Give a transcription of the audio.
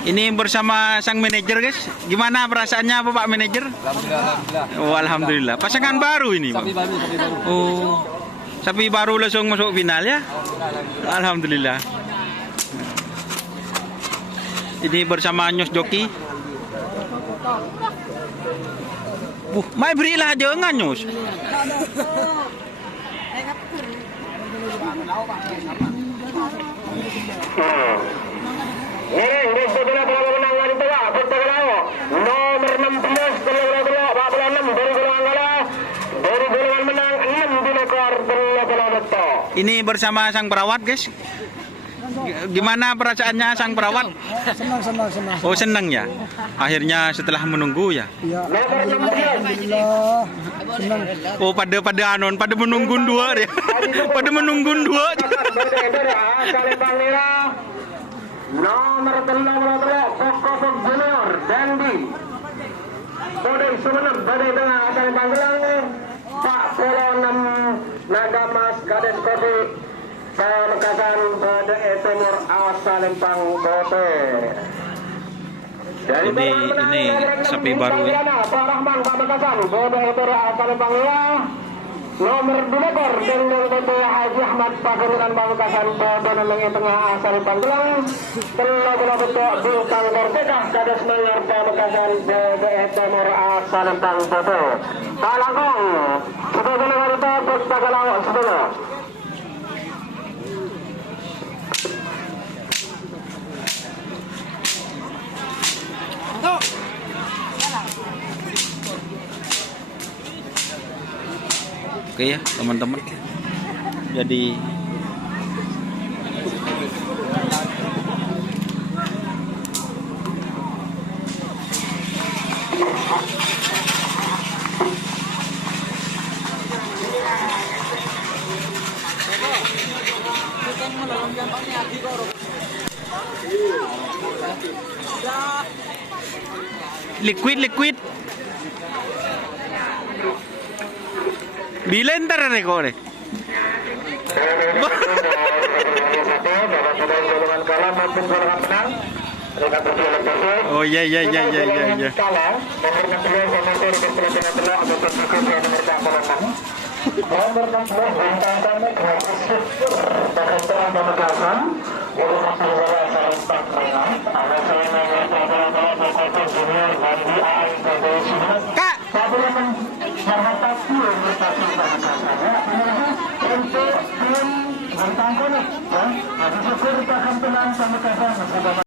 Ini bersama sang manajer, guys. Gimana perasaannya Pak Manajer? Alhamdulillah. Oh, alhamdulillah. Pasangan baru ini, Bang. Sapi baru. Oh. Sapi baru langsung masuk final ya? Alhamdulillah. Ini bersama Nyos Joki. Mai berilah jangan Nyos. Ini sebelah pemenang wanita nomor 16 dari golongan menang 6 di nekor Beto. Ini bersama sang perawat, guys. Gimana perasaannya sang perawat? Senang. Oh, senang ya. Akhirnya setelah menunggu ya. Ya, alhamdulillah. Senang. Oh, pada menunggu dua dia. Pada menunggu dua. Nomor 13 Pokok Junior Dendi. Kode Sumeneb badai tengah asal Panggilan. Pak Polo 6 Nagamas Kades Kopi. Pamekasan pada Timur asal Lempang Bote. Ini sapi baru ya. Pak Rahman Pamekasan pada Timur asal Lempang nomor 2 ekor dengan Bote Haji Ahmad Pakurunan Pamekasan pada Lempang Tengah asal Panggilan. Telah betul bintang Gorteka Kades Mengar Pamekasan pada Timur asal Lempang Bote. Palangkong sebagai wanita Pustakalau sebelah. Oke ya, teman-teman. Jadi liquid bila ntar rekor deh. Oh iya. Kak. Untuk